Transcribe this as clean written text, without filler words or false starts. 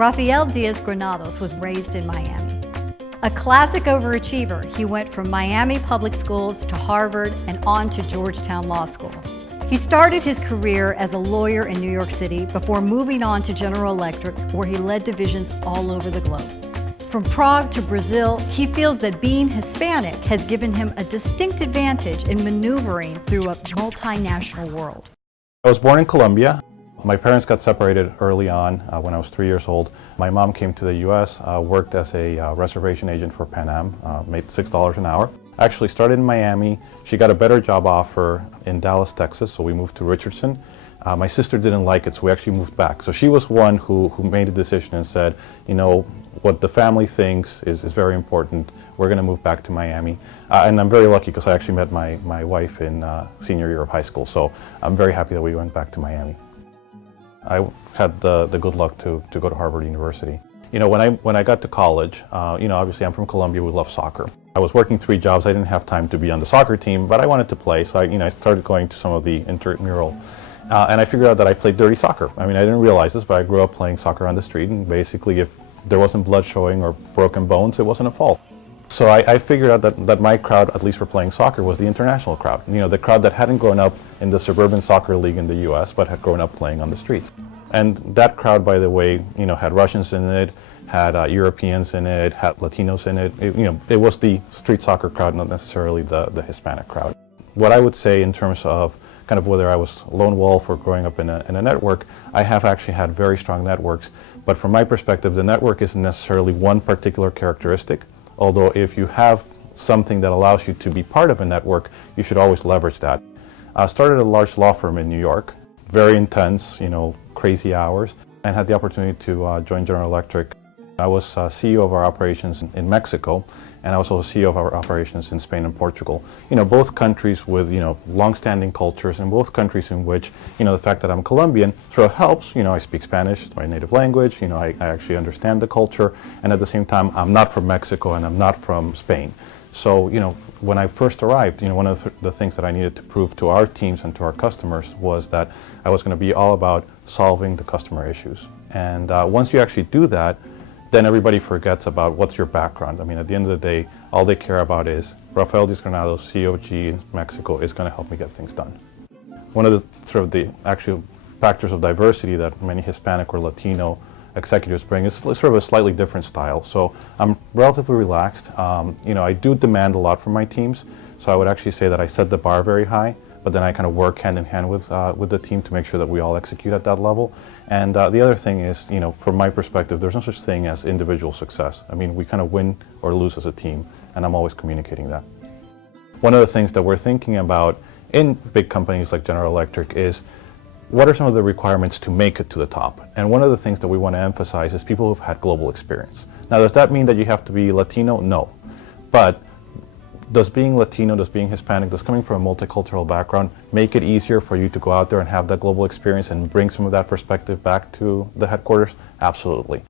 Rafael Diaz-Granados was raised in Miami. A classic overachiever, he went from Miami public schools to Harvard and on to Georgetown Law School. He started his career as a lawyer in New York City before moving on to General Electric, where he led divisions all over the globe. From Prague to Brazil, he feels that being Hispanic has given him a distinct advantage in maneuvering through a multinational world. I was born in Colombia. My parents got separated early on when I was 3 years old. My mom came to the U.S., worked as a reservation agent for Pan Am, made $6 an hour. Actually started in Miami. She got a better job offer in Dallas, Texas, so we moved to Richardson. My sister didn't like it, so we actually moved back. So she was one who made a decision and said, you know, what the family thinks is very important. We're going to move back to Miami. And I'm very lucky because I actually met my wife in senior year of high school, so I'm very happy that we went back to Miami. I had the good luck to go to Harvard University. You know, when I got to college, you know, obviously I'm from Colombia, we love soccer. I was working 3 jobs, I didn't have time to be on the soccer team, but I wanted to play, so I started going to some of the intramural, and I figured out that I played dirty soccer. I mean, I didn't realize this, but I grew up playing soccer on the street, and basically if there wasn't blood showing or broken bones, it wasn't a fault. So I figured out that my crowd, at least for playing soccer, was the international crowd. You know, the crowd that hadn't grown up in the suburban soccer league in the U.S., but had grown up playing on the streets. And that crowd, by the way, you know, had Russians in it, had Europeans in it, had Latinos in it. You know, it was the street soccer crowd, not necessarily the Hispanic crowd. What I would say in terms of kind of whether I was a lone wolf or growing up in a network, I have actually had very strong networks. But from my perspective, the network isn't necessarily one particular characteristic. Although if you have something that allows you to be part of a network, you should always leverage that. I started a large law firm in New York, very intense, you know, crazy hours, and had the opportunity to join General Electric. I was CEO of our operations in Mexico, and I was also CEO of our operations in Spain and Portugal. You know, both countries with, you know, long-standing cultures, and both countries in which, you know, the fact that I'm Colombian sort of helps. You know, I speak Spanish, it's my native language, you know, I actually understand the culture, and at the same time, I'm not from Mexico and I'm not from Spain. So, you know, when I first arrived, you know, one of the things that I needed to prove to our teams and to our customers was that I was going to be all about solving the customer issues. And once you actually do that, then everybody forgets about what's your background. I mean, at the end of the day, all they care about is Rafael Diaz-Granados, COG in Mexico, is going to help me get things done. One of the actual factors of diversity that many Hispanic or Latino executives bring is sort of a slightly different style. So I'm relatively relaxed. You know, I do demand a lot from my teams, so I would actually say that I set the bar very high, but then I kind of work hand in hand with the team to make sure that we all execute at that level. And the other thing is, you know, from my perspective, there's no such thing as individual success. I mean, we kind of win or lose as a team, and I'm always communicating that. One of the things that we're thinking about in big companies like General Electric is, what are some of the requirements to make it to the top? And one of the things that we want to emphasize is people who've had global experience. Now, does that mean that you have to be Latino? No. But does being Latino, does being Hispanic, does coming from a multicultural background make it easier for you to go out there and have that global experience and bring some of that perspective back to the headquarters? Absolutely.